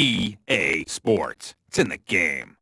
EA Sports. It's in the game.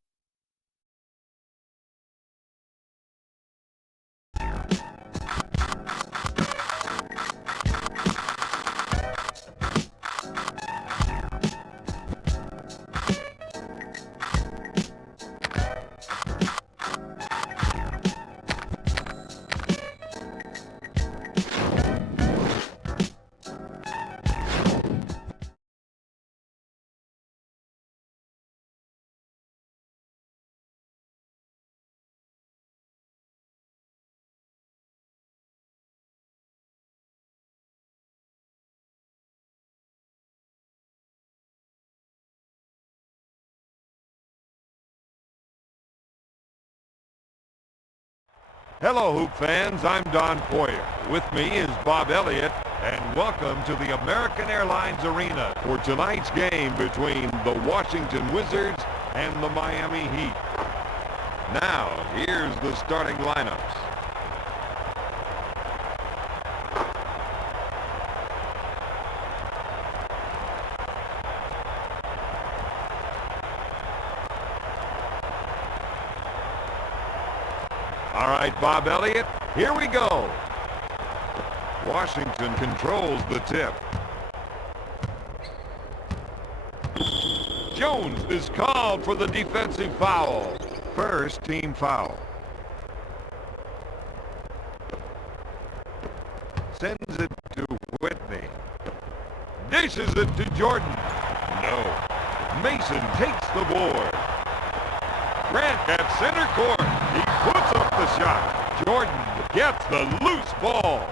Hello, Hoop fans. I'm Don Poyer. With me is Bob Elliott, and welcome to the American Airlines Arena for tonight's game between the Washington Wizards and the Miami Heat. Now, here's the starting lineups. All right, Bob Elliott, here we go. Washington controls the tip. Jones is called for the defensive foul. First team foul. Sends it to Whitney. Dishes it to Jordan. No. Mason takes the board. Grant at center court. He puts up the shot. Jordan gets the loose ball.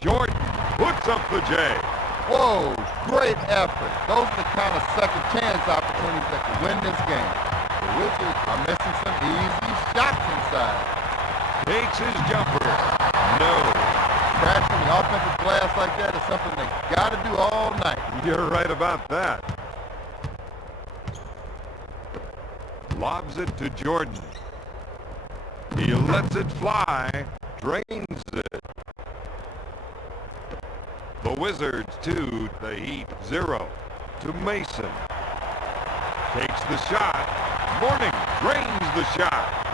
Jordan puts up the J. Whoa, great effort. Those are the kind of second chance opportunities that can win this game. The Wizards are missing some easy shots inside. Takes his jumper. No. Crashing the offensive glass like that is something they got to do all night. You're right about that. Lobs it to Jordan. He lets it fly. Drains it. The Wizards 2, the Heat 0. To Mason. Takes the shot. Morning drains the shot.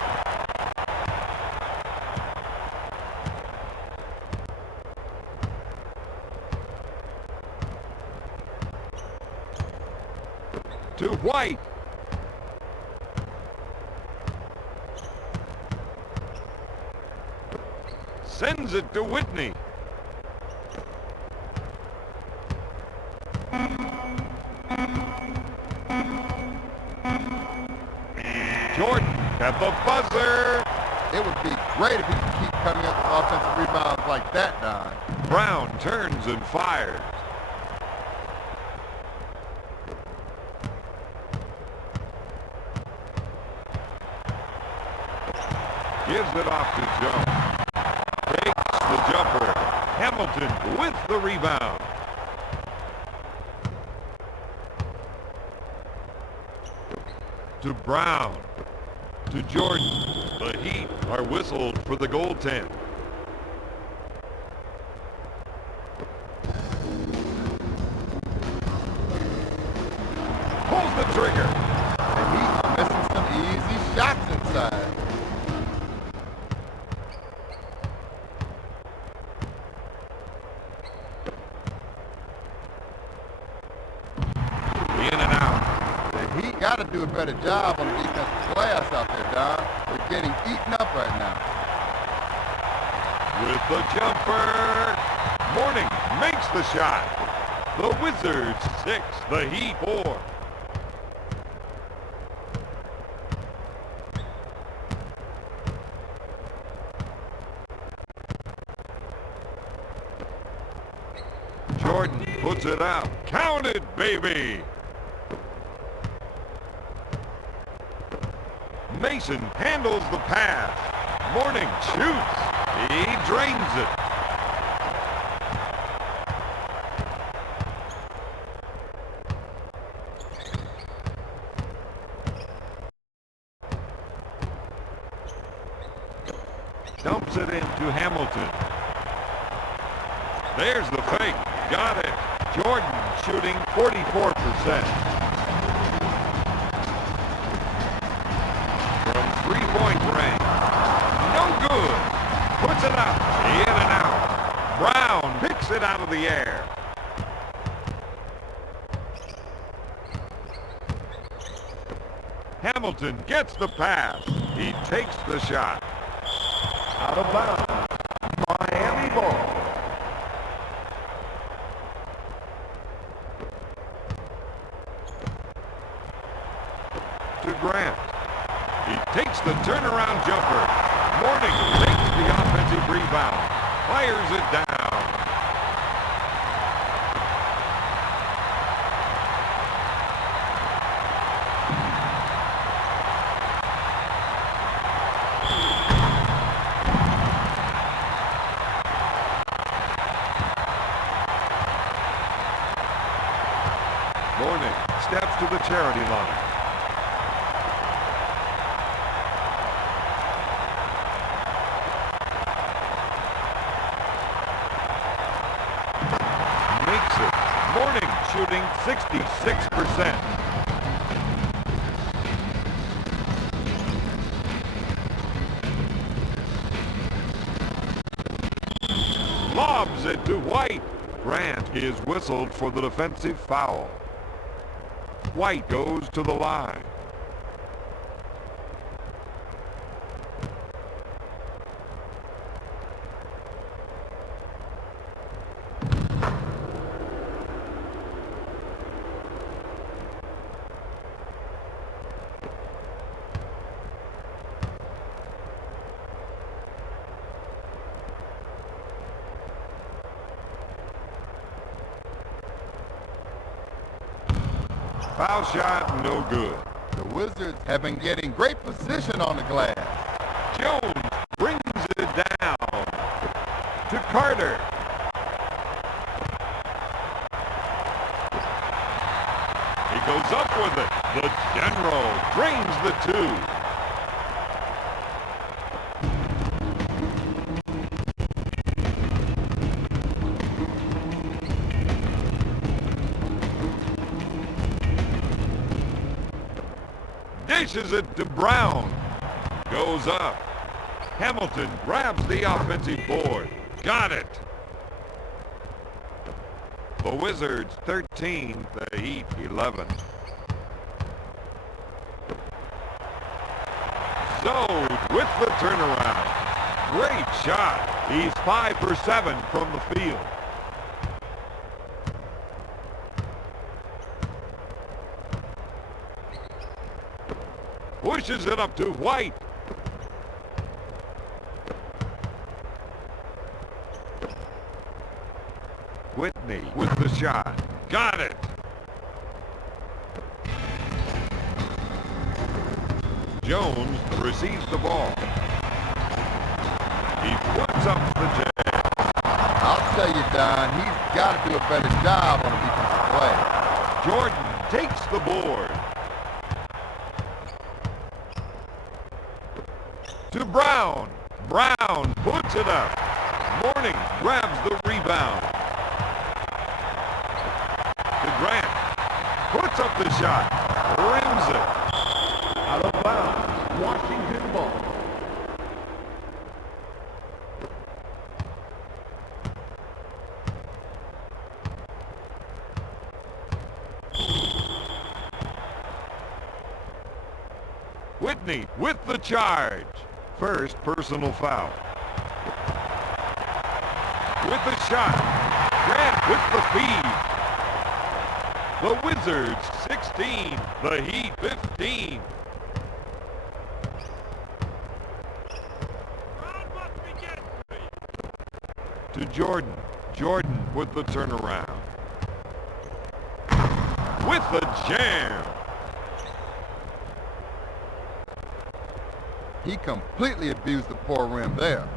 To White. Sends it to Whitney. Jordan at the buzzer. It would be great if he could keep coming up with offensive rebounds like that, Don. Brown turns and fires. Gives it off to Jones. Takes the jumper. Hamilton with the rebound. To Brown. To Jordan. The Heat are whistled for the goaltend. Pulls the trigger. The Heat are missing some easy shots inside. In and out. The Heat got to do a better job on the defensive glass out there, Don. They're getting eaten up right now. With the jumper. Morning makes the shot. The Wizards 6, the Heat 4. Jordan puts it out. Count it, baby! Mason handles the pass. Morning shoots. He drains it. Dumps it into Hamilton. There's the fake. Got it. Jordan shooting 44%. From three-point range. No good. Puts it up. In and out. Brown picks it out of the air. Hamilton gets the pass. He takes the shot. Out of bounds. Miami ball. To Grant. He takes the turnaround jumper. Mourning takes the offensive rebound. Fires it down. Mourning steps to the charity line. Makes it. Mourning shooting 66%. Lobs it to White. Grant is whistled for the defensive foul. White goes to the line. Foul shot, no good. The Wizards have been getting great position on the glass. Jones brings it down to Carter. He goes up with it. The General brings the two. Dishes it to Brown. Goes up. Hamilton grabs the offensive board. Got it. The Wizards 13, the Heat 11. Zode with the turnaround. Great shot. He's 5 for 7 from the field. Pushes it up to White. Whitney with the shot. Got it. Jones receives the ball. He puts up the jam. I'll tell you, Don, he's got to do a better job on the defensive play. Jordan takes the board. To Brown. Brown puts it up. Mourning grabs the rebound. To Grant. Puts up the shot. Rims it. Out of bounds. Washington ball. Whitney with the charge. First personal foul. With the shot. Grant with the feed. The Wizards 16. The Heat 15. To Jordan. Jordan with the turnaround. With the jam. He completely abused the poor rim there.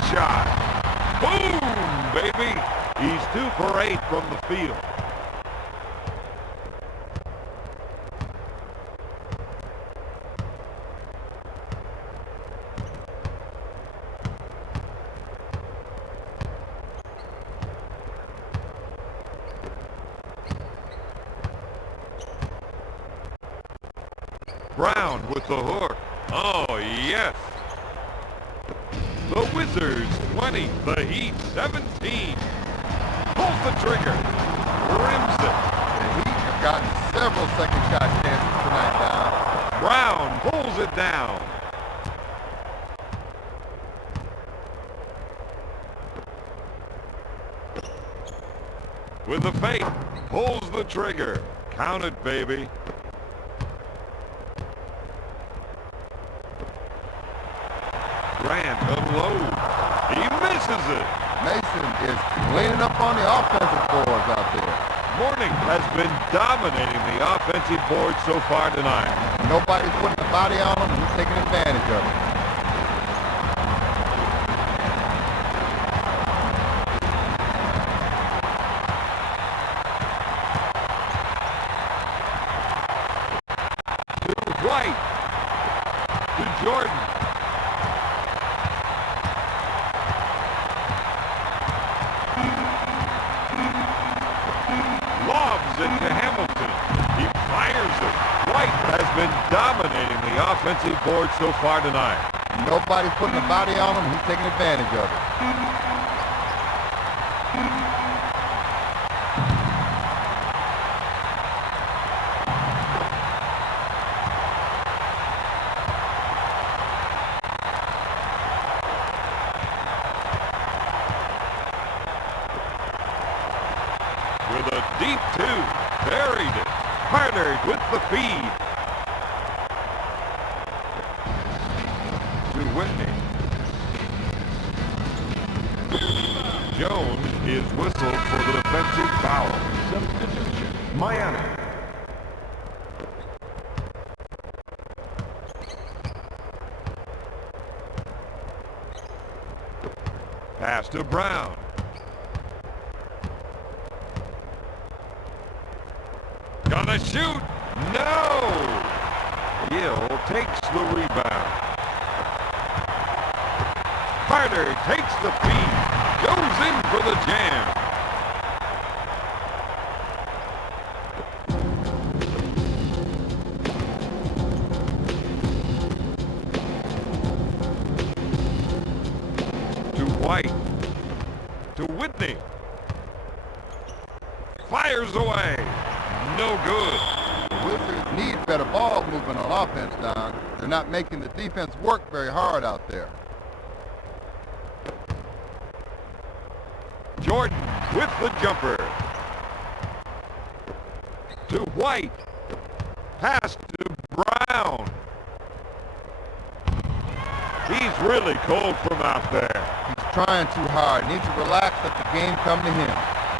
the shot. Boom, baby. He's 2 for 8 from the field. Brown with the hook. Oh, yes. The Wizards 20, the Heat 17. Pulls the trigger. Rims it. The Heat have gotten several second shot chances tonight, Don. Brown pulls it down. With the fake, pulls the trigger. Count it, baby. Grant unloads. He misses it. Mason is cleaning up on the offensive boards out there. Mourning has been dominating the offensive board so far tonight. Nobody's putting the body on him, and he's taking advantage of it. To White. To Jordan. Lobs it to Hamilton. He fires it. White has been dominating the offensive board so far tonight. Nobody's putting the body on him, he's taking advantage of it. With a deep 2. Buried it. Carter with the feed. To Whitney. Jones is whistled for the defensive foul. Substitution. Miami. Pass to Brown. Gonna shoot. No! Hill takes the rebound. Carter takes the feed. Goes in for the jam. To White. To Whitney. Fires away. No good. The Wizards need better ball movement on offense, Don. They're not making the defense work very hard out there. Jordan with the jumper. To White. Pass to Brown. He's really cold from out there. He's trying too hard. Needs to relax, let the game come to him.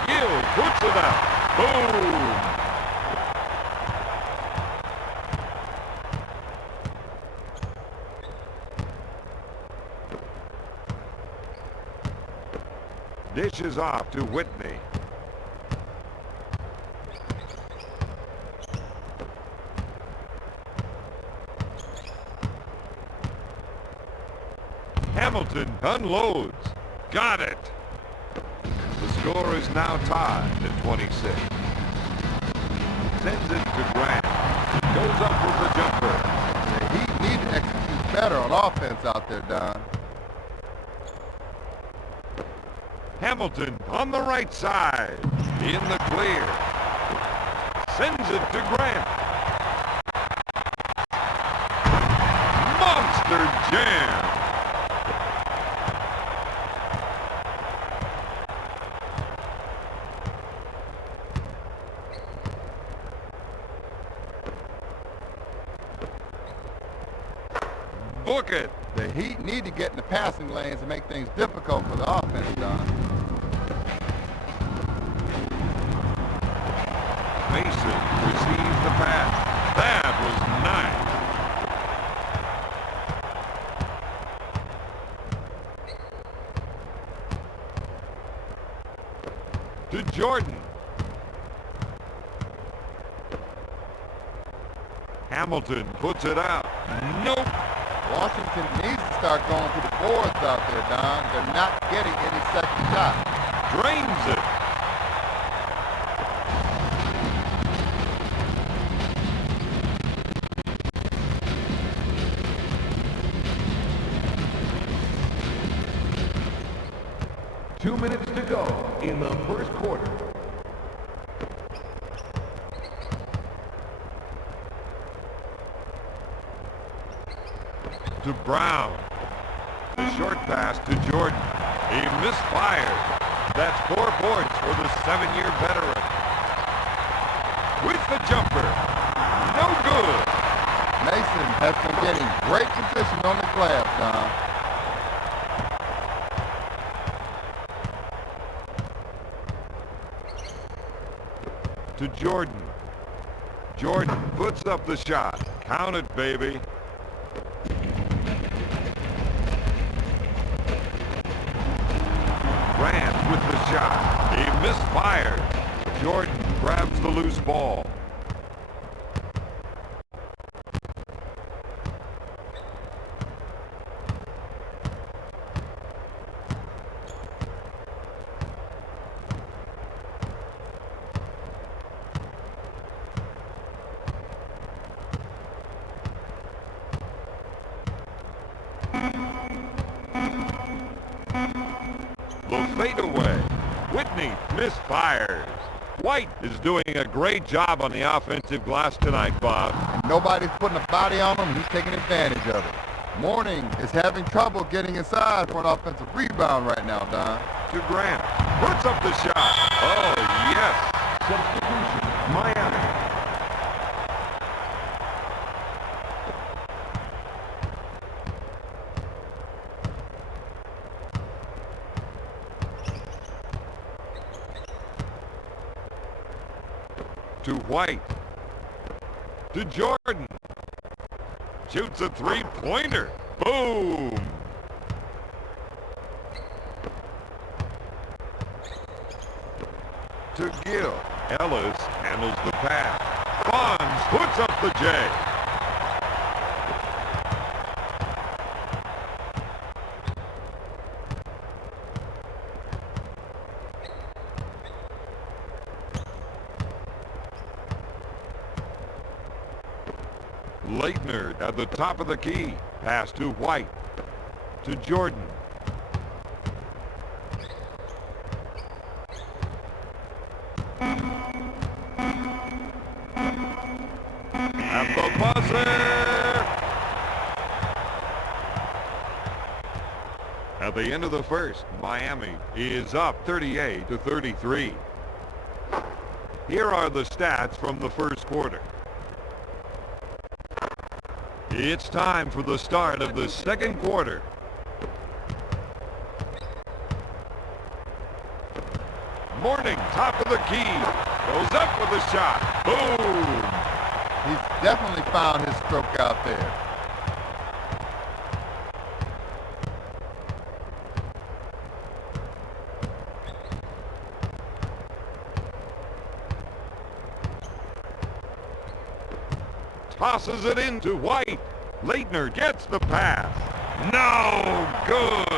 Gill puts it out. Boom. Dishes off to Whitney. Hamilton unloads. Got it. The score is now tied at 26. Sends it to Grant. Goes up with the jumper. The Heat need to execute better on offense out there, Don. Hamilton on the right side. In the clear. Sends it to Grant. Monster jam. Book it. The Heat need to get in the passing lanes and make things difficult for the offense, Don. Mason receives the pass. That was nice. to Jordan. Hamilton puts it out. Nope. Washington needs to start going to the boards out there, Don. They're not getting any second shots. Drains it. Two minutes to go in the first quarter. To Brown. The short pass to Jordan. He misfired. That's 4 points for the 7-year veteran. With the jumper. No good. Mason has been getting great position on the glass, Don. To Jordan. Jordan puts up the shot. Count it, baby. Grant with the shot. He misfired. Jordan grabs the loose ball. The fadeaway. Whitney misfires. White is doing a great job on the offensive glass tonight, Bob. Nobody's putting a body on him. He's taking advantage of it. Mourning is having trouble getting inside for an offensive rebound right now, Don. To Grant. Puts up the shot. Oh, yes. Substitution, Miami. To White. To Jordan. Shoots a three-pointer. Boom. To Gill. Ellis handles the pass. Bonds puts up the J. Leitner at the top of the key. Pass to White. To Jordan. At the buzzer! At the end of the first, Miami is up 38-33. Here are the stats from the first quarter. It's time for the start of the second quarter. Mourning, top of the key. Goes up with a shot. Boom! He's definitely found his stroke out there. Tosses it into White. Leitner gets the pass. No good.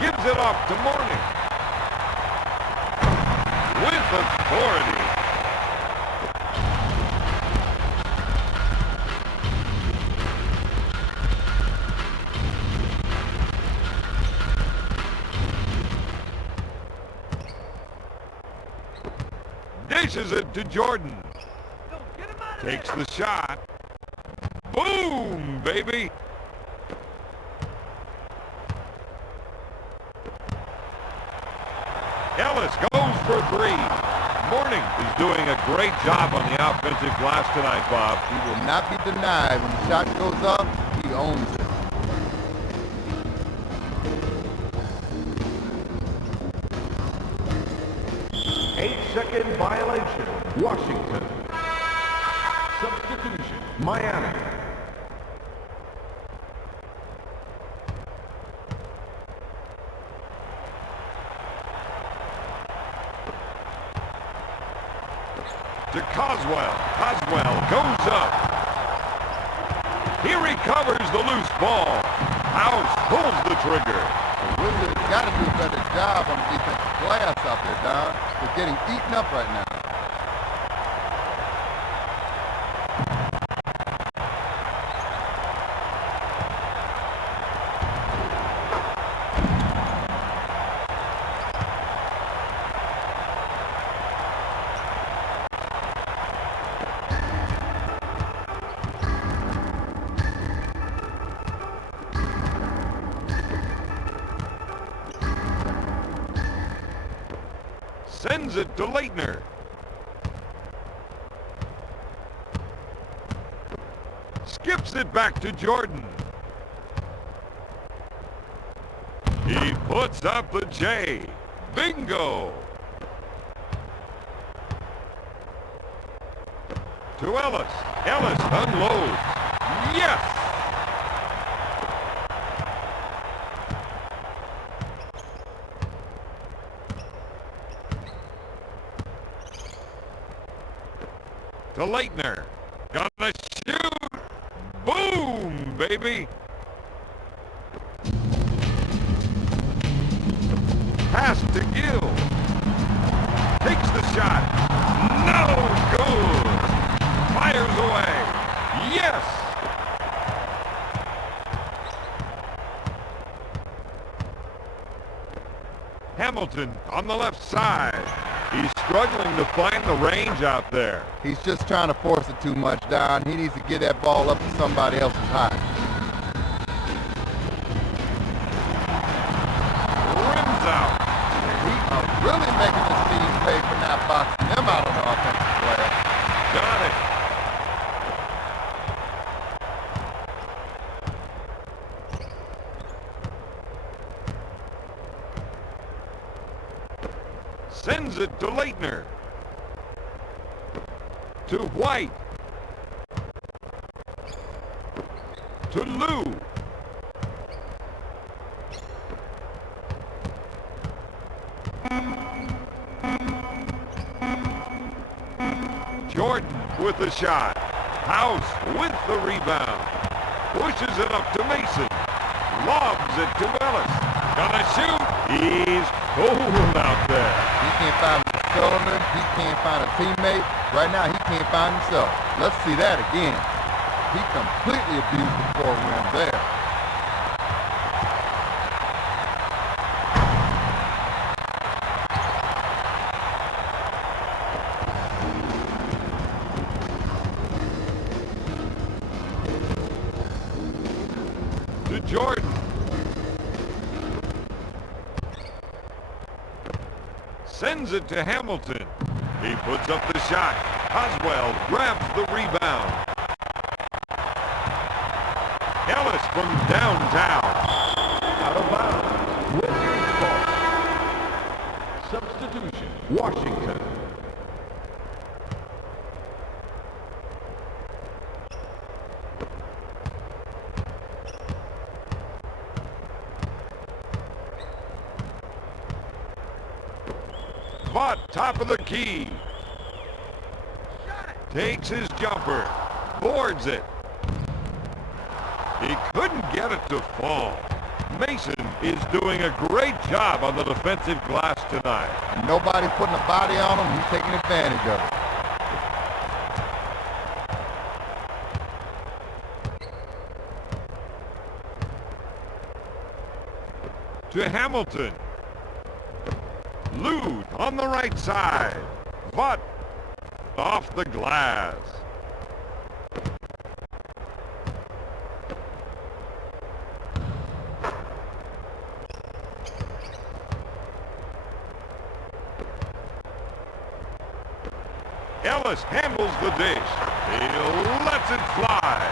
Gives it off to Mourning. With authority. Dishes it to Jordan. Takes the shot. Boom, baby. Ellis goes for three. Mourning is doing a great job on the offensive glass tonight, Bob. He will not be denied. When the shot goes up, he owns it. 8-second violation. Washington. Substitution, Miami. to Coswell. Coswell goes up. He recovers the loose ball. House pulls the trigger. The Wizards got to do a better job on the defensive glass out there, Don. They're getting eaten up right now. Sends it to Leitner. Skips it back to Jordan. He puts up the J. Bingo! To Ellis. Ellis unloads. Yes! To Leitner. Gonna shoot. Boom, baby. Pass to Gill. Takes the shot. No good. Fires away. Yes. Hamilton on the left side. He's struggling to find the range out there. He's just trying to force it too much, Don. He needs to get that ball up to somebody else's height. Rims out. He are really making this team pay for not boxing them out on the offensive glass. Got it. Sends it to Leitner. To White. To Lou. Jordan with the shot. House with the rebound. Pushes it up to Mason. Lobs it to Ellis. Gonna shoot. He's cold out there. He can't find a shoulder. He can't find a teammate. Right now, he can't find himself. Let's see that again. He completely abused the four rim there. To Jordan. Sends it to Hamilton. He puts up the shot. Oswell grabs the rebound. Ellis from downtown. Out of bounds. Wizards ball. Substitution. Washington. Vaught, top of the key. Takes his jumper. Boards it. He couldn't get it to fall. Mason is doing a great job on the defensive glass tonight. And nobody putting a body on him. He's taking advantage of it. To Hamilton. Lude on the right side. Vaught off the glass. Ellis handles the dish. He lets it fly.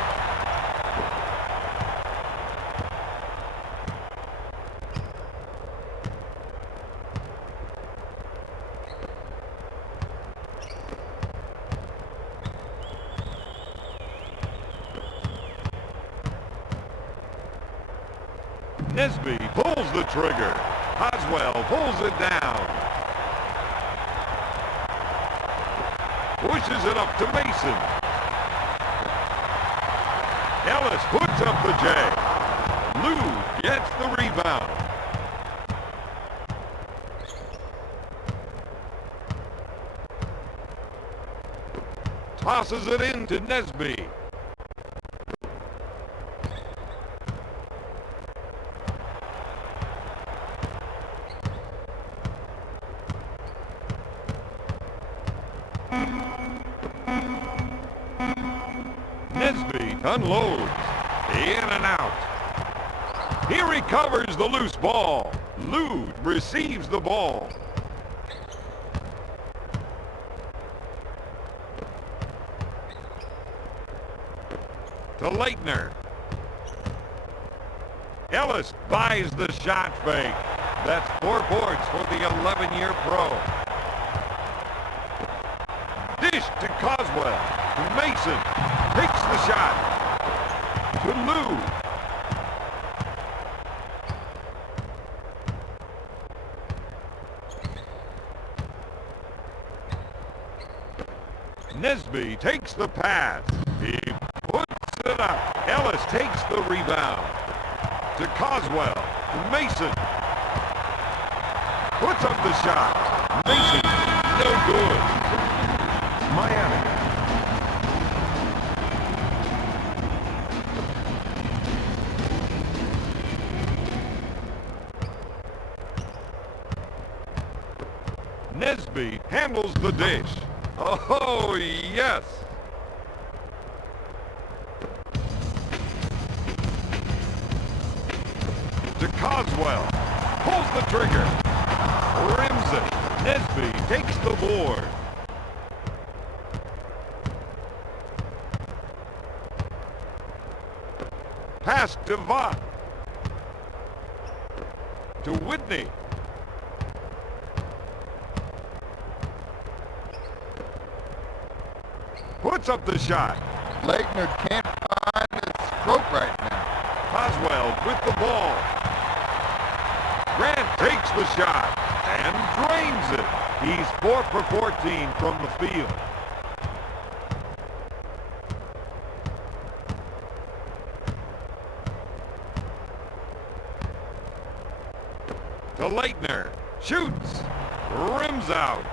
Nesby pulls the trigger. Oswell pulls it down. Pushes it up to Mason. Ellis puts up the J. Lou gets the rebound. Tosses it in to Nesby. Nesby unloads. In and out. He recovers the loose ball. Lude receives the ball. To Leitner. Ellis buys the shot fake. That's 4 points for the 11-year pro. Dish to Coswell. To Mason. Takes the shot. To Lou. Nesby takes the pass. He puts it up. Ellis takes the rebound. To Coswell. To Mason. Puts up the shot. Mason. No good. Miami. Nesby handles the dish. Oh, yes. To Coswell. Pulls the trigger. Rims it. Nesby takes the board. Pass to Vaught. To Whitney. Puts up the shot. Leitner can't find his stroke right now. Coswell with the ball. Grant takes the shot and drains it. He's 4 for 14 from the field. To Leitner. Shoots. Rims out.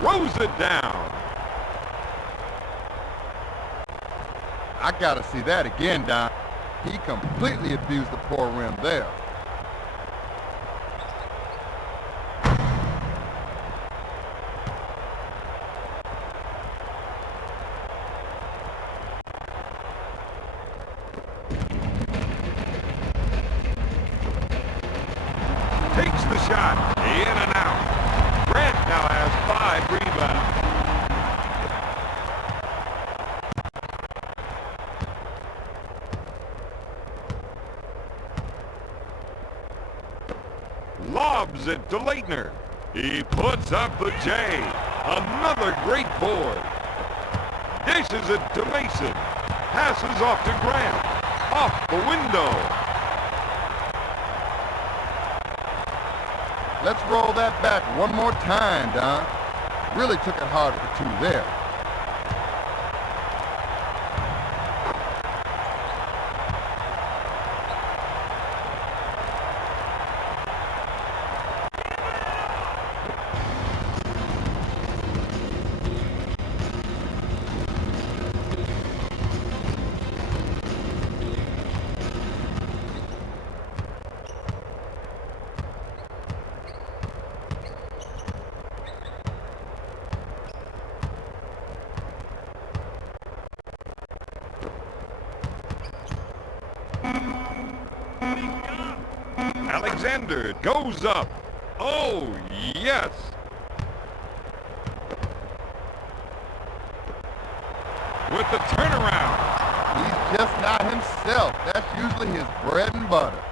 Throws it down. I gotta see that again, Don. He completely abused the poor rim there. Takes the shot. In and out. Grant now has 5 rebounds. Lobs it to Leitner. He puts up the J. Another great board. Dishes it to Mason. Passes off to Grant. Off the window. Let's roll that back one more time, Don. Really took it hard for 2 there. Alexander goes up. Oh, yes. With the turnaround. He's just not himself. That's usually his bread and butter.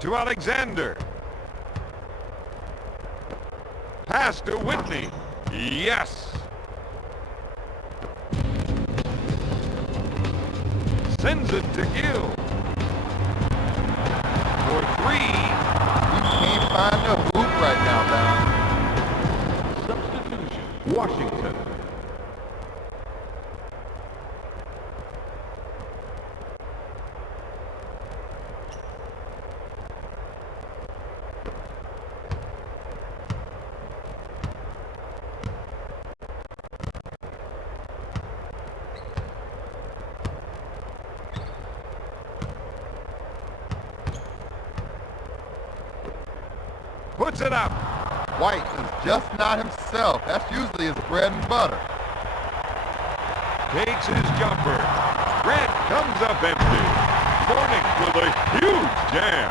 To Alexander. Pass to Whitney. Yes. Sends it to Gill. For 3. He can't find the hoop right now, Don. Washington. Puts it up. White is just not himself. That's usually his bread and butter. Takes his jumper. Red comes up empty. Morning with a huge jam.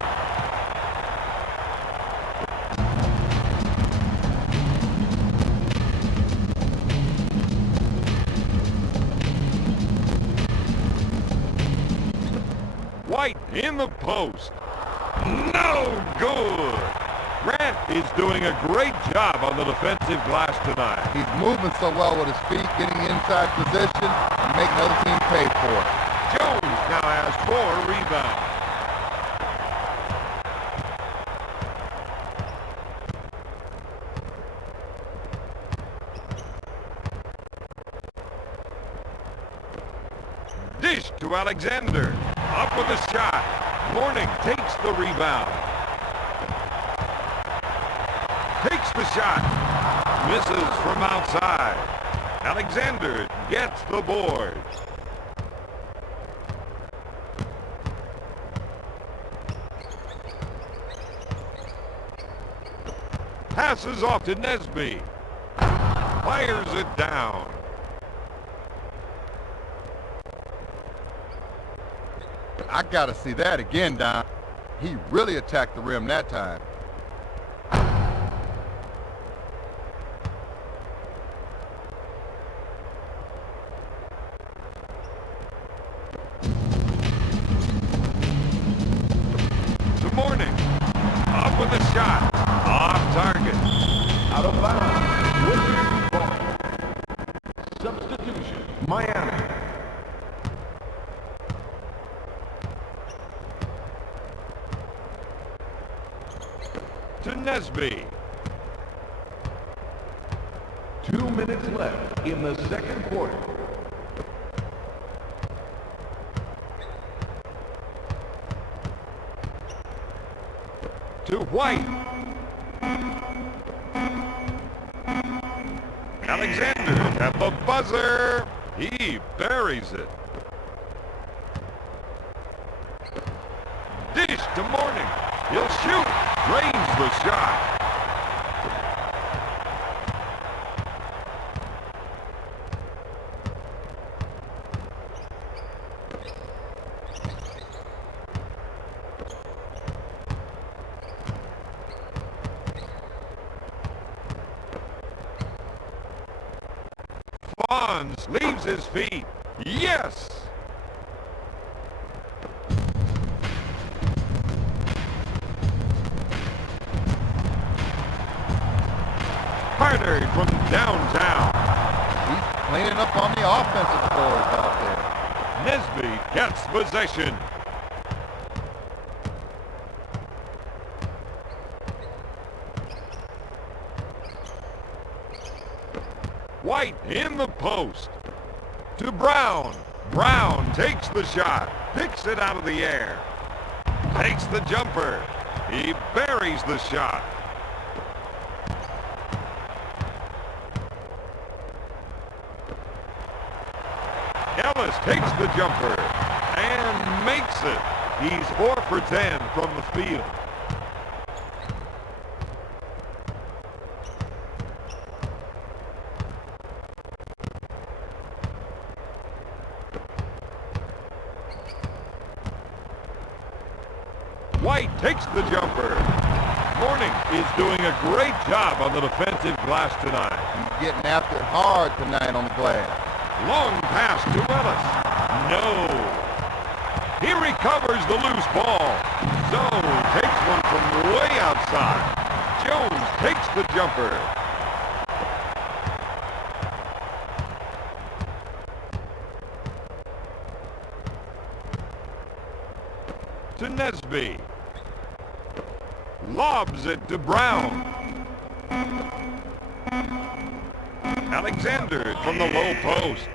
White in the post. No good. Grant is doing a great job on the defensive glass tonight. He's moving so well with his feet, getting inside position, and making the other team pay for it. Jones now has 4 rebounds. Dish to Alexander. Up with a shot. Morning takes the rebound. Takes the shot. Misses from outside. Alexander gets the board. Passes off to Nesby. Fires it down. I gotta see that again, Don. He really attacked the rim that time. Good morning. Up with a shot. Off target. Out of bounds. Wizards ball. Substitution. Miami. To Nesby. 2 minutes left in the second quarter. To White. Alexander at the buzzer. He buries it. Dish to Morning. He'll shoot. Drains the shot. Fonz leaves his feet. Yes! Carter from downtown. He's cleaning up on the offensive boards out there. Nesby gets possession. White in the post. To Brown. Brown takes the shot. Picks it out of the air. Takes the jumper. He buries the shot. Ellis takes the jumper and makes it. He's 4 for 10 from the field. White takes the jumper. Morning is doing a great job on the defensive glass tonight. He's getting after it hard tonight on the glass. Long pass to Ellis. No. He recovers the loose ball. Zone takes one from way outside. Jones takes the jumper. To Nesby. Lobs it to Brown. Alexander from the low post.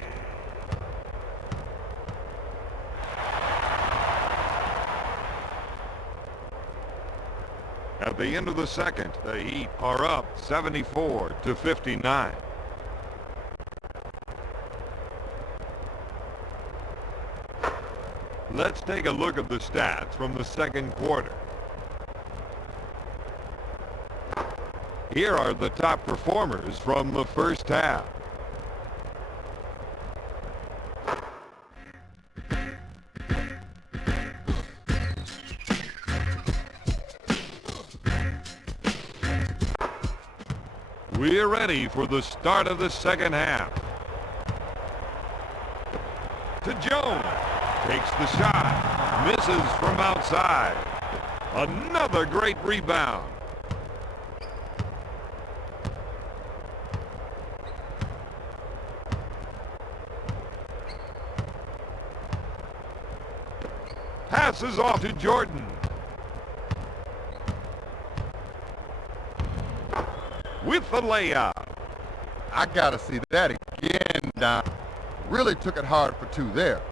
At the end of the second, the Heat are up 74-59. Let's take a look at the stats from the second quarter. Here are the top performers from the first half. We're ready for the start of the second half. To Jones. Takes the shot. Misses from outside. Another great rebound. Passes off to Jordan. With the layup. I gotta see that again, Don. Really took it hard for two there.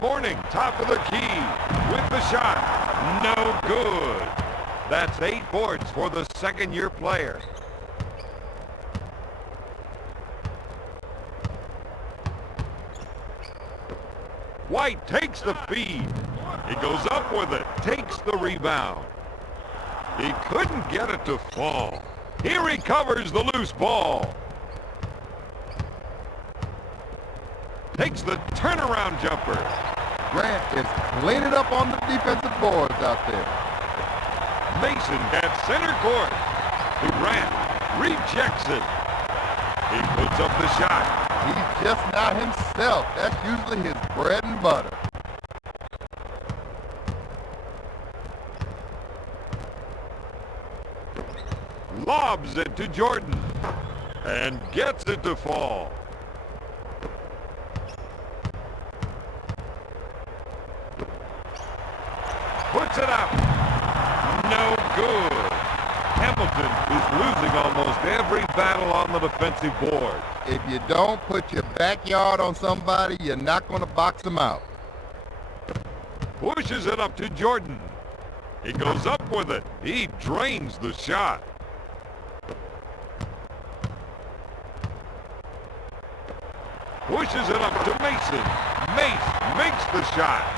Morning, top of the key, with the shot. No good. That's 8 boards for the second-year player. White takes the feed. He goes up with it, takes the rebound. He couldn't get it to fall. He recovers the loose ball. Takes the turnaround jumper. Grant is cleaning up on the defensive boards out there. Mason at center court. Grant rejects it. He puts up the shot. He's just not himself. That's usually his bread and butter. Lobs it to Jordan and gets it to fall. Puts it up. No good. Hamilton is losing almost every battle on the defensive board. If you don't put your backyard on somebody, you're not going to box them out. Pushes it up to Jordan. He goes up with it. He drains the shot. Pushes it up to Mason. Mace makes the shot.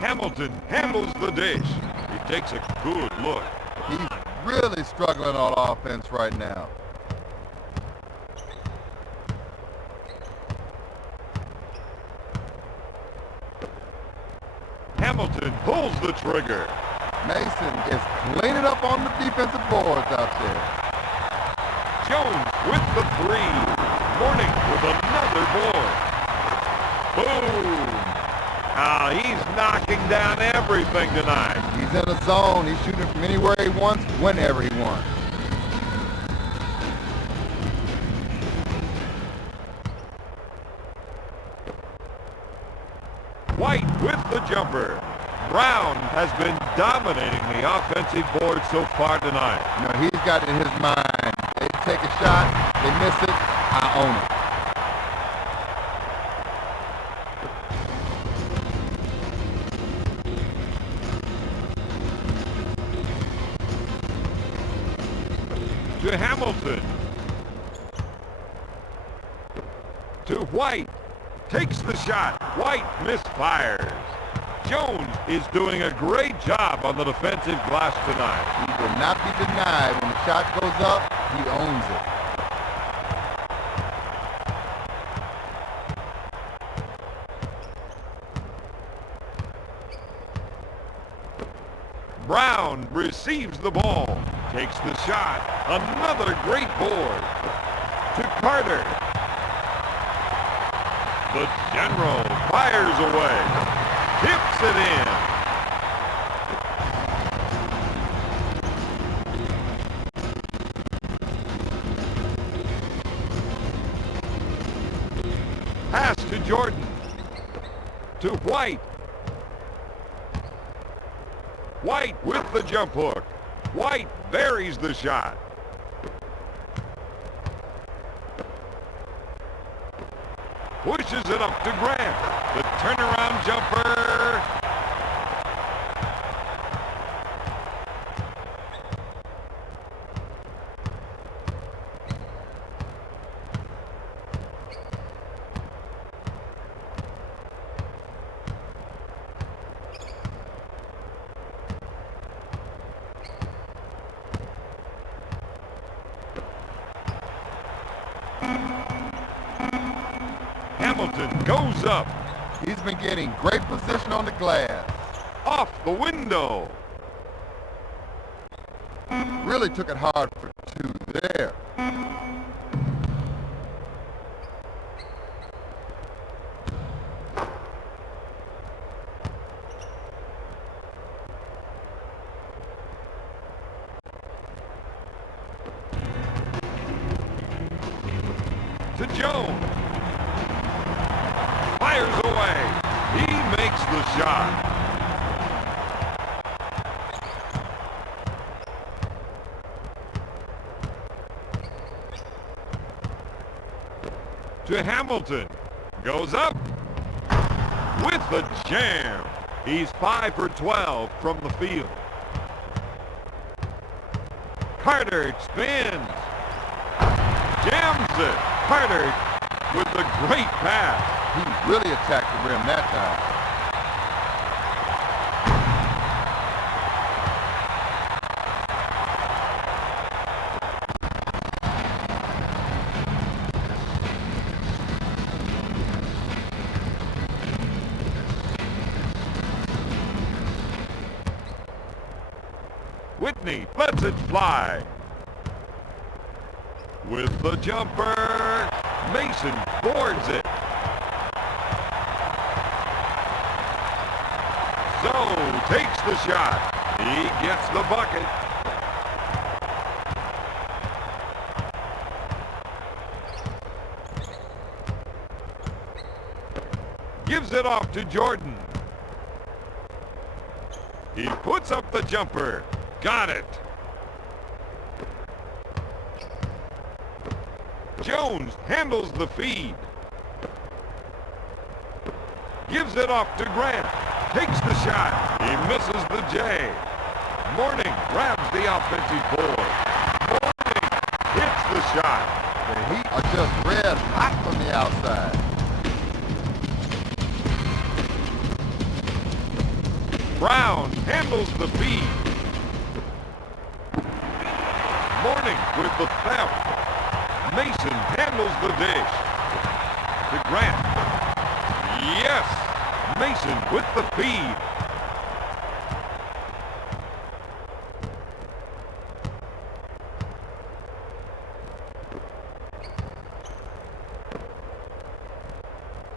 Hamilton handles the dish. He takes a good look. He's really struggling on offense right now. Hamilton pulls the trigger. Mason is cleaning up on the defensive boards out there. Jones with the three. Morning with another board. Boom! He's knocking down everything tonight. He's in a zone. He's shooting from anywhere he wants, whenever he wants. White with the jumper. Brown has been dominating the offensive board so far tonight. You know, he's got it in his mind. They take a shot, they miss it, I own it. To Hamilton. To White. Takes the shot. White misfires. Jones is doing a great job on the defensive glass tonight. He will not be denied. When the shot goes up, he owns it. Brown receives the ball. Takes the shot. Another great board. To Carter. The General fires away. Tips it in. Pass to Jordan. To White. White with the jump hook. White buries the shot. Pushes it up to Grant. The turnaround jumper. Hamilton goes up. He's been getting great position on the glass. Off the window. Really took it hard for two there. To Jones. Fires away. He makes the shot. To Hamilton. Goes up. With the jam. He's 5 for 12 from the field. Carter spins. Jams it. Carter with a great pass. He really attacked the rim that time. Whitney lets it fly. With the jumper, Mason boards it. So takes the shot. He gets the bucket. Gives it off to Jordan. He puts up the jumper. Got it. Jones handles the feed. Gives it off to Grant. Takes the shot. He misses the J. Morning grabs the offensive board. Morning hits the shot. The Heat are just red hot from the outside. Brown handles the feed. Morning with the theft. Mason handles the dish. To Grant. Yes! Mason with the feed.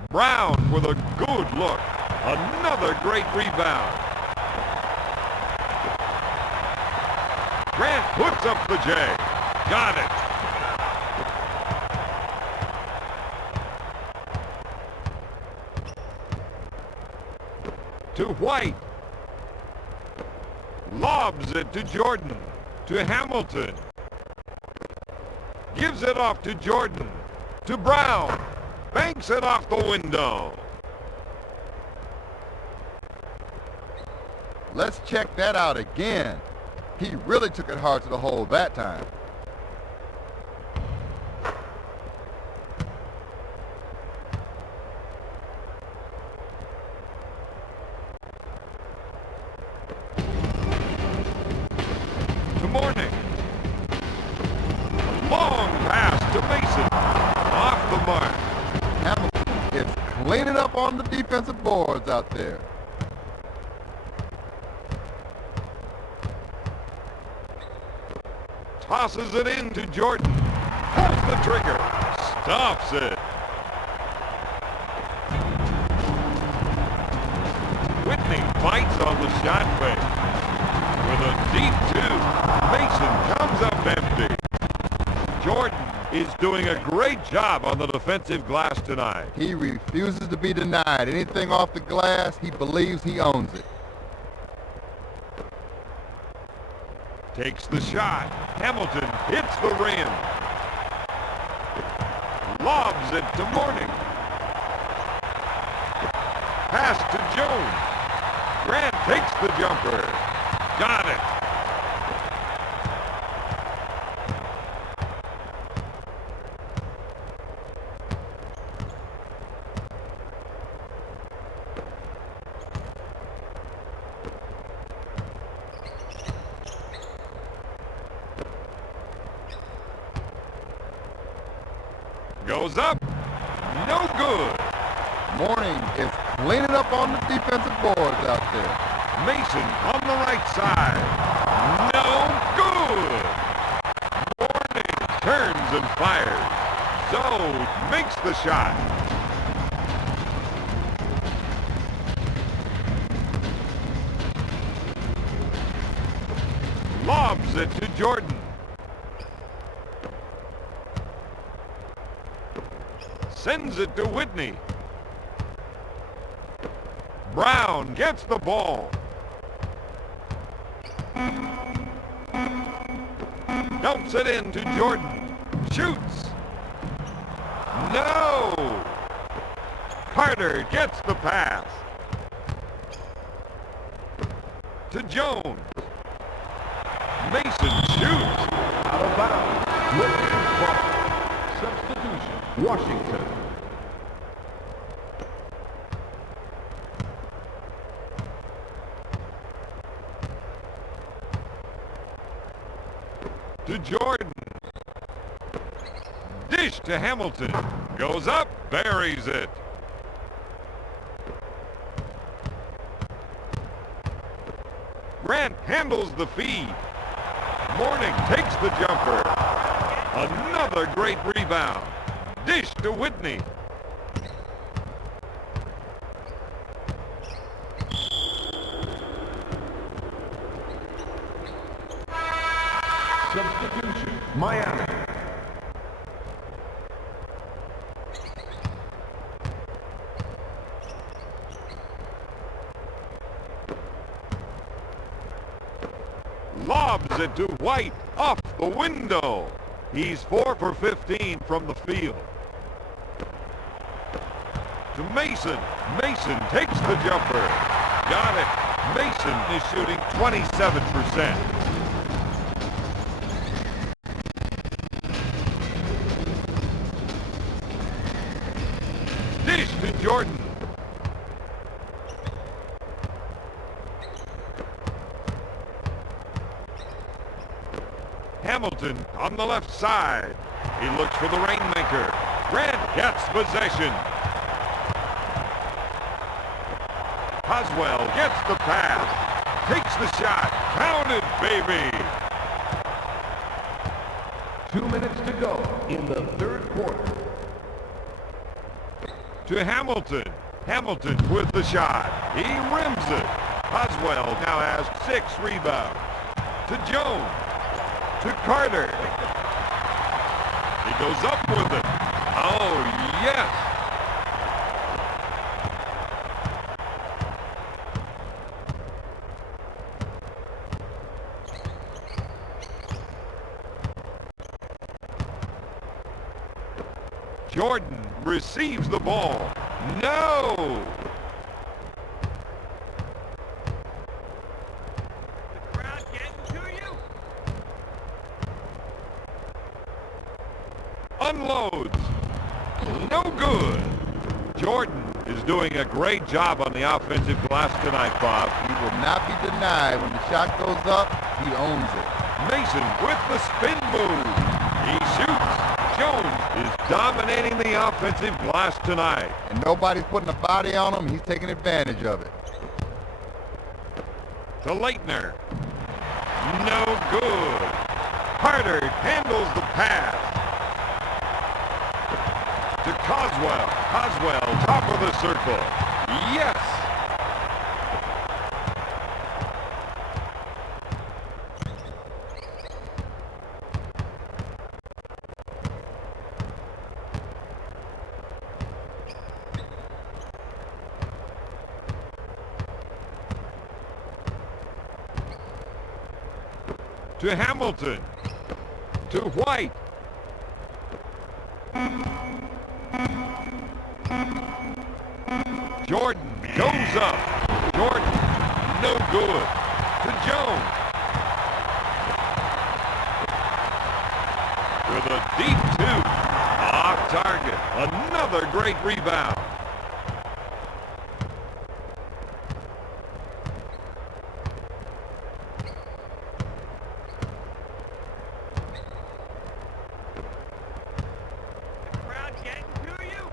Brown with a good look. Another great rebound. Grant puts up the J. Got it. To White. Lobs it to Jordan. To Hamilton. Gives it off to Jordan. To Brown. Banks it off the window. Let's check that out again. He really took it hard to the hole that time. To Morning. Long pass to Mason. Off the mark. Hamilton is cleaning up on the defensive boards out there. tosses it in to Jordan. Pulls the trigger. Stops it. Whitney fights on the shot fake. With a deep two, Mason comes up empty. Jordan is doing a great job on the defensive glass tonight. He refuses to be denied. Anything off the glass, he believes he owns it. Takes the shot. Hamilton hits the rim. Lobs it to Mourning. Pass to Jones. Grant takes the jumper. Got it. Goes up. No good. Mourning is cleaning up on the defensive boards out there. Mason on the right side. No good. Mourning turns and fires. Zoe makes the shot. Lobs it to Jordan. Sends it to Whitney. Brown gets the ball. Dumps it in to Jordan. Shoots. No! Carter gets the pass. To Jones. Mason shoots. Out of bounds. Substitution. Washington. To Jordan. Dish to Hamilton. Goes up, buries it. Grant handles the feed. Mourning takes the jumper. Another great rebound. Dish to Whitney. Substitution. Miami. Lobs it to White off the window. He's 4 for 15 from the field. To Mason. Mason takes the jumper. Got it. Mason is shooting 27%. Dish to Jordan. Hamilton on the left side. He looks for the rainmaker. Grant gets possession. Oswell gets the pass. Takes the shot. Counted, baby. 2 minutes to go in the third quarter. To Hamilton. Hamilton with the shot. He rims it. Oswell now has 6 rebounds. To Jones. To Carter. He goes up with it. Oh, yes. Jordan receives the ball. No! The crowd getting to you? Unloads. No good. Jordan is doing a great job on the offensive glass tonight, Bob. He will not be denied. When the shot goes up, he owns it. Mason with the spin move. He shoots. Jones is dominating the offensive glass tonight. And nobody's putting a body on him. He's taking advantage of it. To Leitner. No good. Carter handles the pass. To Coswell. Coswell, top of the circle. Yes! To Hamilton. To White. Jordan goes up. Jordan, no good. To Jones. With a deep two. Off target. Another great rebound. The crowd getting to you?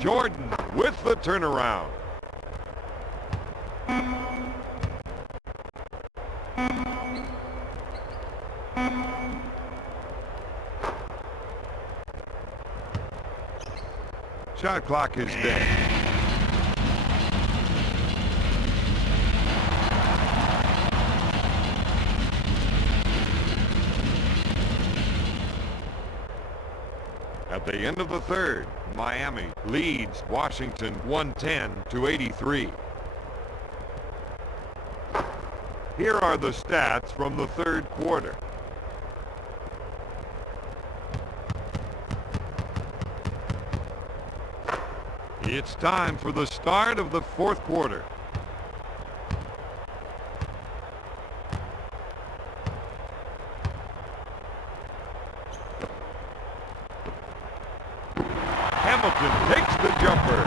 Jordan with the turnaround. Shot clock is dead. At the end of the third, Miami leads Washington 110-83. Here are the stats from the third quarter. It's time for the start of the fourth quarter. Hamilton takes the jumper.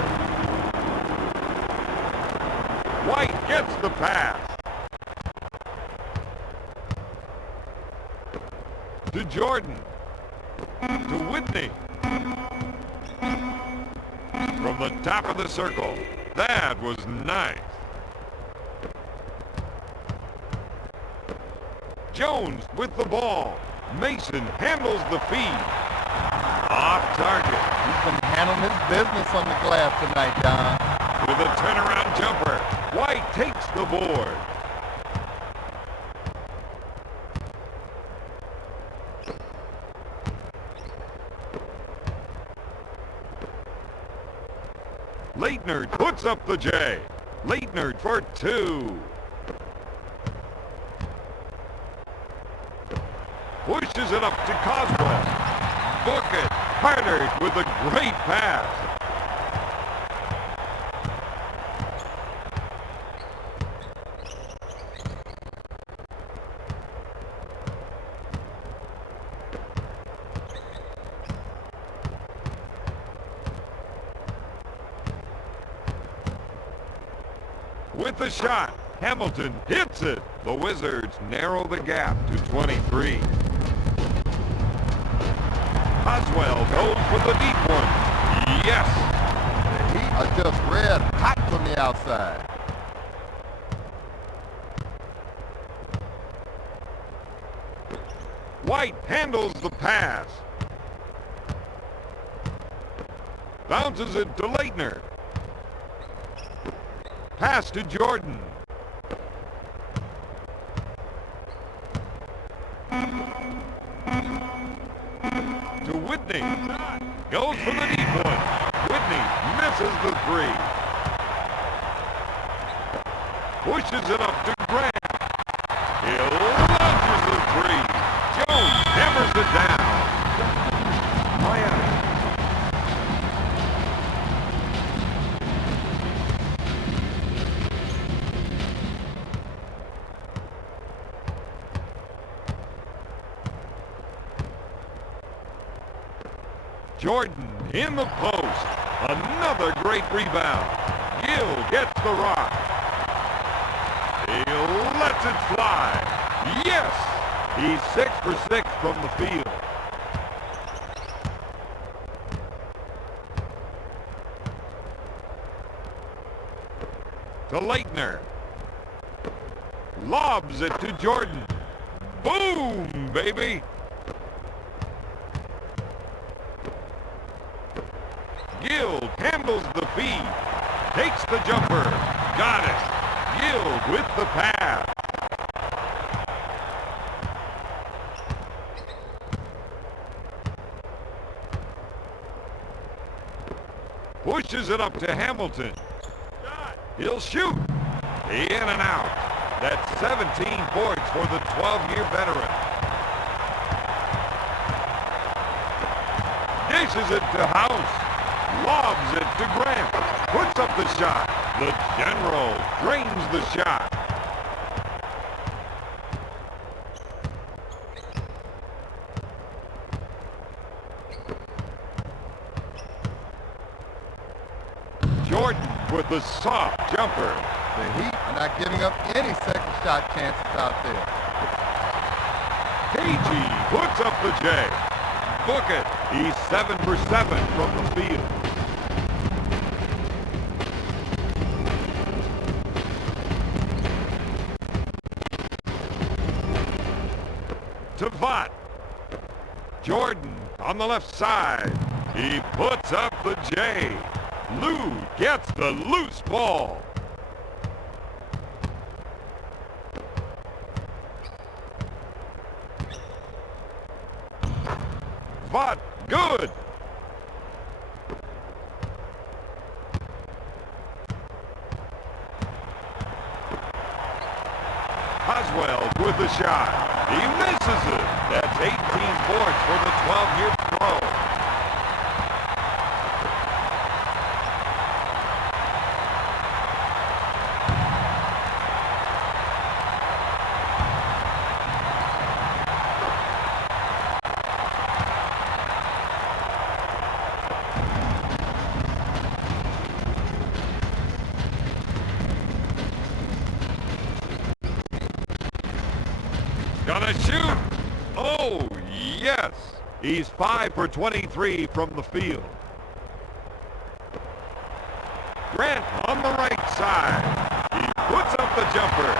White gets the pass. To Jordan. To Whitney. From the top of the circle. That was nice. Jones with the ball. Mason handles the feed. Off target. He's been handling his business on the glass tonight, Don. With a turnaround jumper. White takes the board. Leitner puts up the J. Leitner for two. Pushes it up to Coswell. Book it. Carter with a great pass. With the shot, Hamilton hits it. The Wizards narrow the gap to 23. Coswell goes for the deep one. Yes! The Heat are just red hot from the outside. White handles the pass. Bounces it to Leitner. Pass to Jordan. To Whitney. Goes for the deep one. Whitney misses the three. Pushes it up to Grant. He launches the three. Jones hammers it down. Miami. Jordan in the post. Another great rebound. Gill gets the rock. He lets it fly. Yes! He's 6 for 6 from the field. To Leitner. lobs it to Jordan. Boom, baby! Gill handles the feed, takes the jumper, got it. Gill with the pass. Pushes it up to Hamilton. He'll shoot. In and out. That's 17 points for the 12-year veteran. Dishes it to House. Lobs it to Grant. Puts up the shot. The General drains the shot. Jordan with the soft jumper. The Heat are not giving up any second shot chances out there. KG puts up the J. Book it. He's 7 for 7 from the field. To Vaught. Jordan on the left side. He puts up the J. Lou gets the loose ball. Vaught, good. Oswald with the shot. He misses it. That's 18 points for the 12-year pro. Gonna shoot. Oh, yes. He's 5 for 23 from the field. Grant on the right side. He puts up the jumper.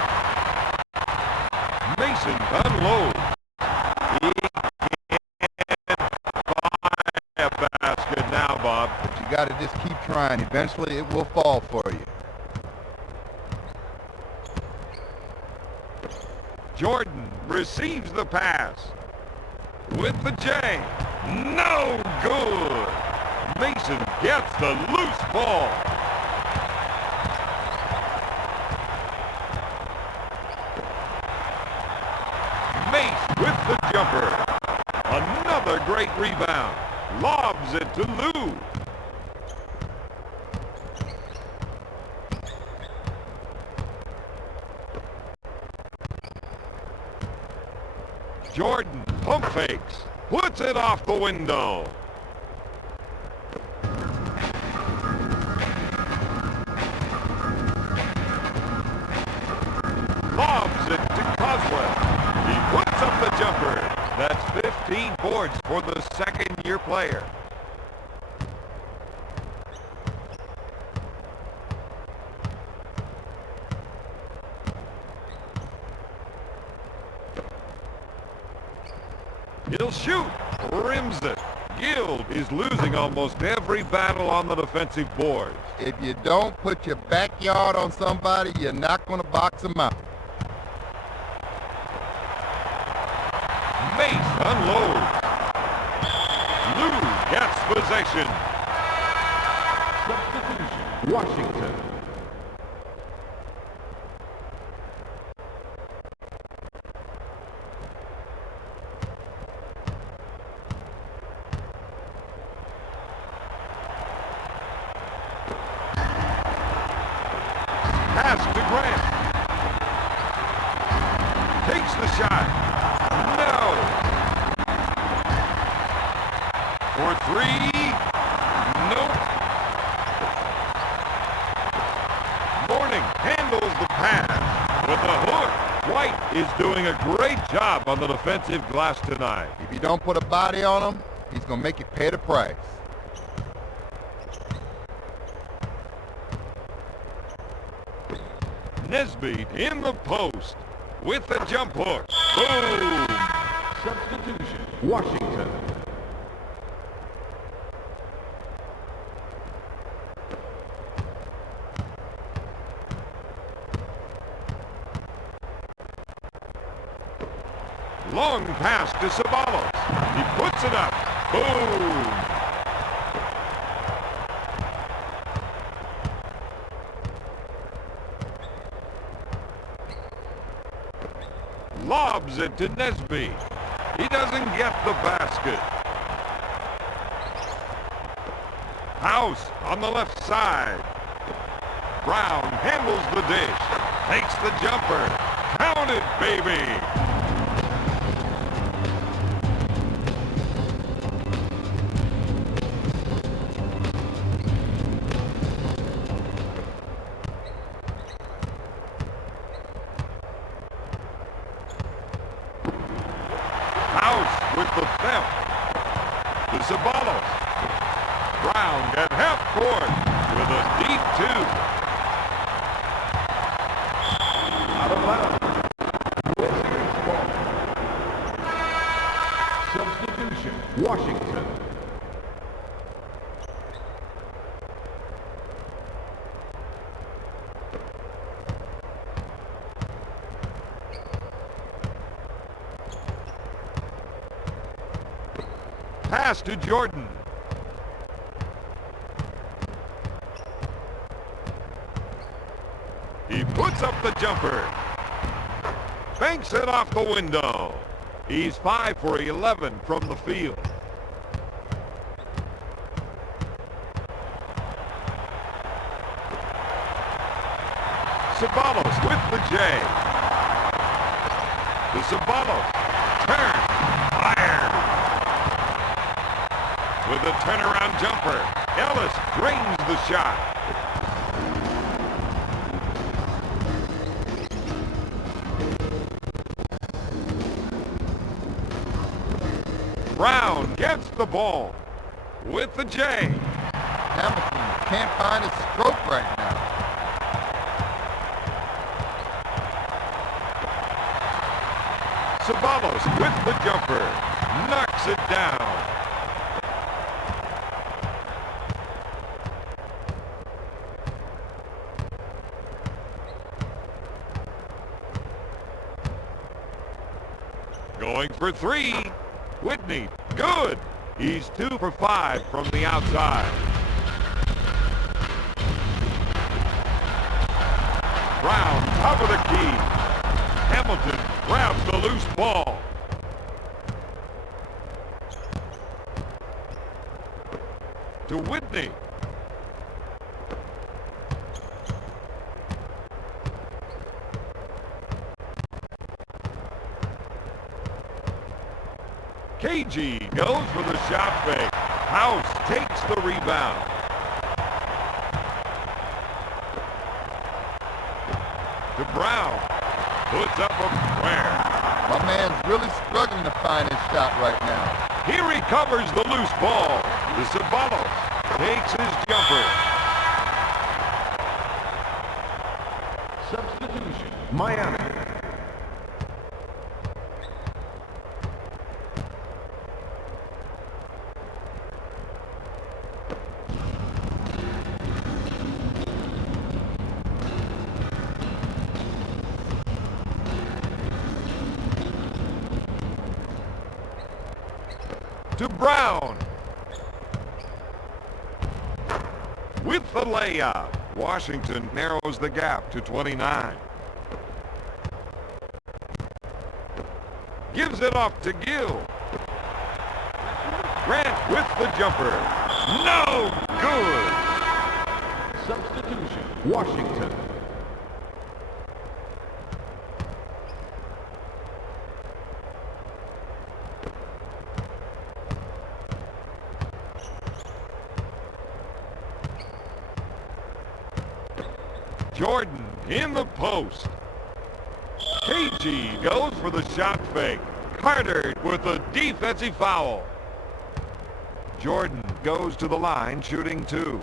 Mason unloads. He can't buy a basket now, Bob. But you got to just keep trying. Eventually it will fall for you. Jordan receives the pass. With the J. No good. Mason gets the loose ball. Mace with the jumper. Another great rebound. Lobs it to Lou. Jordan pump fakes, puts it off the window. Lobs it to Coswell. He puts up the jumper. That's 15 boards for the second-year player. He'll shoot, rims it. Gill is losing almost every battle on the defensive boards. If you don't put your backyard on somebody, you're not going to box them out. Mace unloads. Lou gets possession. Substitution, Washington. Pass to Grant. Takes the shot. No. For three. Nope. Morning handles the pass with the hook. White is doing a great job on the defensive glass tonight. If you don't put a body on him, he's going to make you pay the price. Nesbitt in the post. with the jump hook. Boom! Substitution. Washington. Long pass to Ceballos. He puts it up. Boom! Lobs it to Nesby. He doesn't get the basket. House on the left side. Brown handles the dish. Takes the jumper. Count it, baby! With the theft to Ceballos. Brown at half court with a deep two. Out of bounds. Wizards ball. Substitution. Washington. Pass to Jordan. He puts up the jumper. Banks it off the window. He's 5 for 11 from the field. Ceballos with the J. To Ceballos. Turn. Fire. With a turnaround jumper, Ellis drains the shot. Brown gets the ball with the J. Hamilton can't find his stroke right now. Ceballos with the jumper, knocks it down. Going for three. Whitney, good. He's 2 for 5 from the outside. Brown, top of the key. Hamilton grabs the loose ball. To Whitney. KG goes for the shot fake. House takes the rebound. To Brown. Puts up a square. My man's really struggling to find his shot right now. He recovers the loose ball. The Ceballos takes his jumper. Substitution. Miami. To Brown. With the layup, Washington narrows the gap to 29. Gives it off to Gill. Grant with the jumper. No good. Substitution. Washington. Jordan in the post. KG goes for the shot fake. Carter with a defensive foul. Jordan goes to the line shooting 2.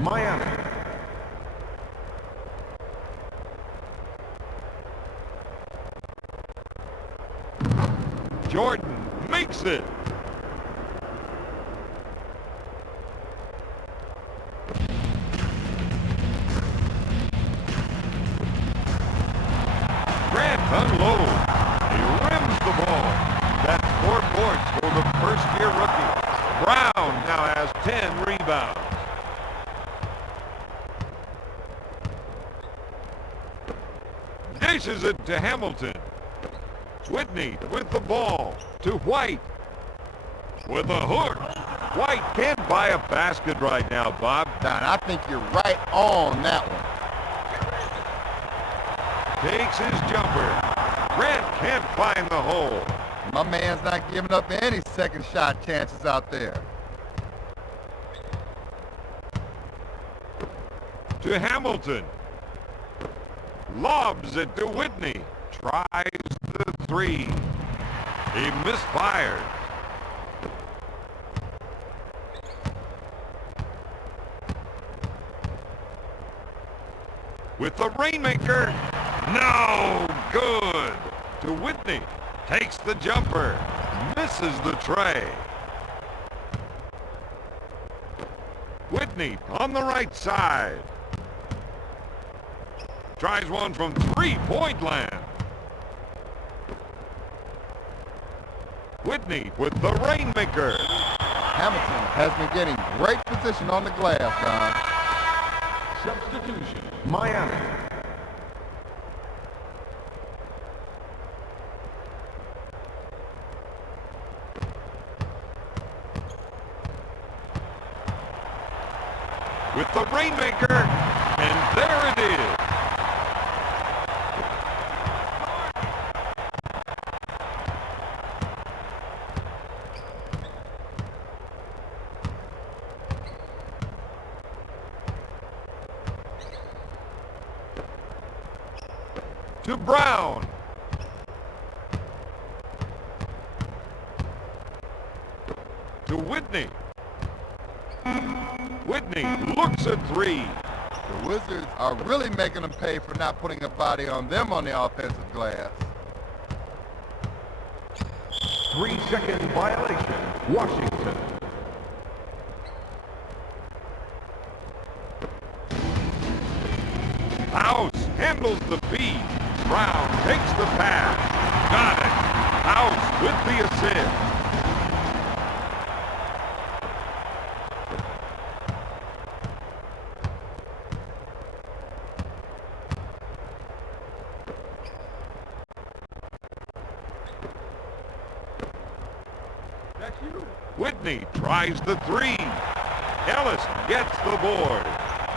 Miami. Jordan makes it. Grant unloads. He rims the ball. That's 4 points for the first-year rookie. Brown now has 10 rebounds. Dishes it to Hamilton. Whitney with the ball to White. With a hook. White can't buy a basket right now, Bob. Don, I think you're right on that one. Takes his jumper. Grant can't find the hole. My man's not giving up any second shot chances out there. To Hamilton. Lobs it to Whitney. Tries the 3. He misfired. With the rainmaker. No good. To Whitney. Takes the jumper. Misses the tray. Whitney on the right side. Tries one from 3-point land. Whitney with the rainmaker. Hamilton has been getting great position on the glass, Don. Substitution. Miami. With the rainmaker. And there it is. To Brown. To Whitney. Whitney looks at 3. The Wizards are really making them pay for not putting a body on them on the offensive glass. 3-second violation. Washington. House handles the feed. Brown takes the pass. Got it. House with the assist. Whitney tries the 3. Ellis gets the board.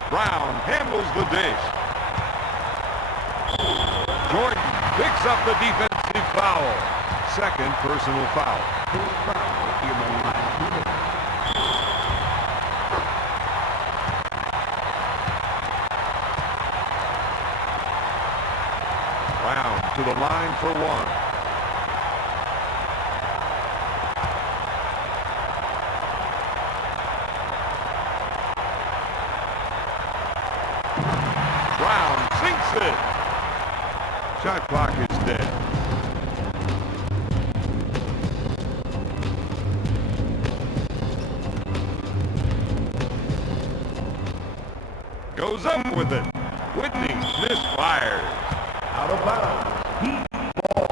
Brown handles the dish. Jordan picks up the defensive foul. Second personal foul. First foul in the last 2 minutes. Brown to the line for 1. Brown sinks it. Shot clock is dead. Goes up with it. Whitney misfires. Out of bounds. Heat ball.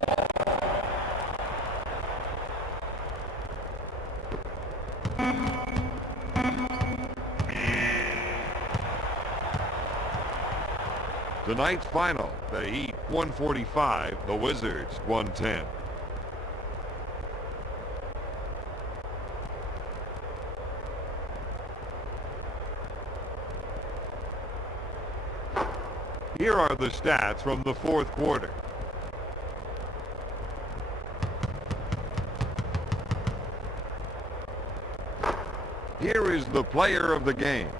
Tonight's final, the Heat 145, the Wizards 110. Here are the stats from the fourth quarter. Here is the player of the game.